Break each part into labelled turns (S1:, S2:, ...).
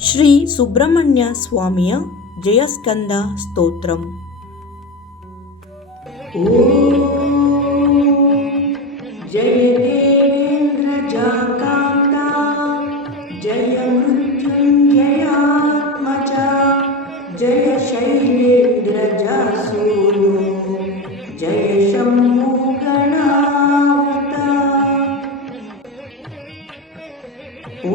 S1: ಶ್ರೀ ಸುಬ್ರಹ್ಮಣ್ಯ ಸ್ವಾಮಿಯ ಜಯಸ್ಕಂದ ಸ್ತೋತ್ರಂ ಜಯ ದೇವೇಂದ್ರ ಜಾಕಾಂತ ಜಯ ಮೃತ್ಯುಂಜಯಾತ್ಮಜ ಜಯ ಶೈಲೇಂದ್ರ ಜಾಸೂನು ಜಯ ಶಂಭು ಗಣಾವೃತ ಓ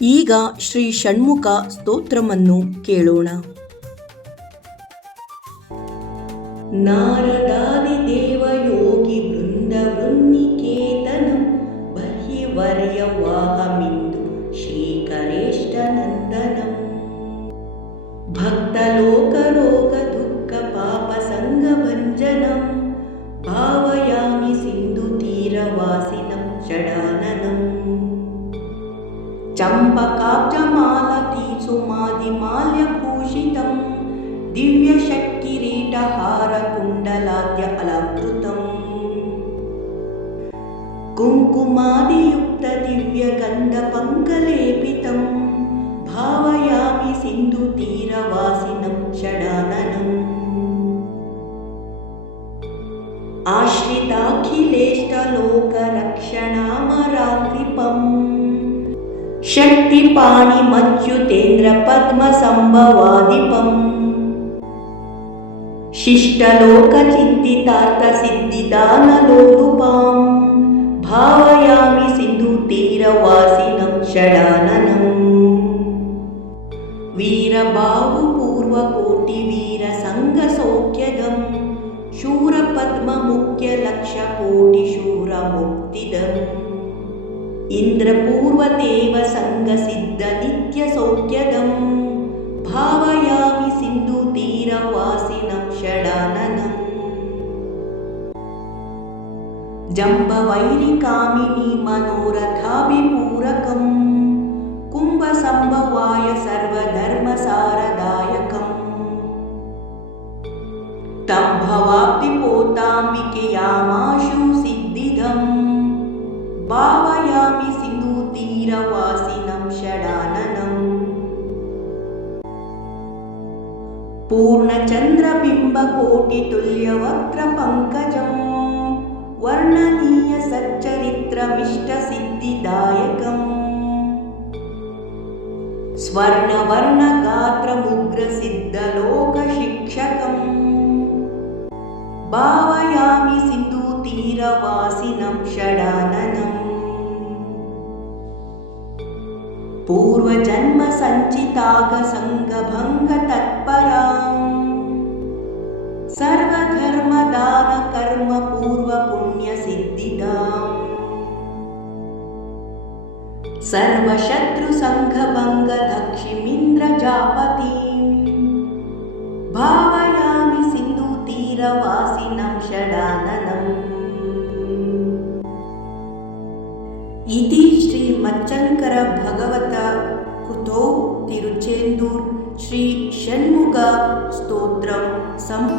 S1: ಈಗ ಶ್ರೀ ಷಣ್ಮುಖ ಸ್ತೋತ್ರವನ್ನು ಕೇಳೋಣ. ನಾರದಾದಿ ದೇವಯೋಗಿ ವೃಂದ ವೃನ್ನಿಕೇತನ ಬಹಿವರ್ಯ ವಾಹಮಿಂದು ಶ್ರೀಕರೇಷ್ಟ ನಂದನಂ ಭಕ್ತಲೋಕ ರೋಗ ದುಃಖ ಪಾಪ ಸಂಗ ಭಂಜನಂ ಭಾವಯಾಮಿ ಸಿಂಧು ತೀರವಾಸಿನಂ ಷಡಾನನಂ चम्पकाब्जमालतीसुमादिमाल्यभूषितं दिव्यषट्किरीटहारकुण्डलाद्य अलङ्कृतम् कुङ्कुमादियुक्तदिव्यगन्धपङ्कलेपितं भावयामि सिन्धुतीरवासिनं षडाननम् శక్తి పాణిమచ్యుతేంద్ర పద్మ సంభవాధిపం. శిష్టలోక చింతితార్థ సిద్ధిదానలోలుపాం భావయామి సింధు తీరవాసినం షడాననం. వీరబాహు పూర్వకోటి వీర సంఘ సౌఖ్యదం. శూర పద్మ ముఖ్య లక్ష కోటి శూర ముక్తిదం. ఇంద్రపూర్వతే जम्बवैरिकामिनी मनोरथाभिपूरकम् कुम्भसम्भवाय सर्वधर्मसारदायकम्। तं भवाब्धिपोताम्बिकेयामाशु सिद्धिदम् भावयामि सिन्धुतीरवासिनं षडाननम्। पूर्णचन्द्रबिम्बकोटितुल्यवक्त्रपङ्कजम् वर्णनीय सच्चरित्रमिष्टसिद्धिदायकम् स्वर्णवर्णगात्रमुग्रसिद्धलोकशिक्षकम्। भावयामि सिन्धुतीरवासिनं षडाननम्। पूर्वजन्मसञ्चितागसङ्गभङ्गतत्पराम्। सर्वधर्मदानकर्मपूर्वपुण्यसिद्धिदाम् सर्वशत्रुसङ्घभङ्गदक्षिमिन्द्रजापतीम् भावयामि सिन्धुतीरवासिनं षडाननम्। इति श्रीमच्चङ्कर भगवत कृतौ तिरुचेन्दूर् सम्पूर्णम्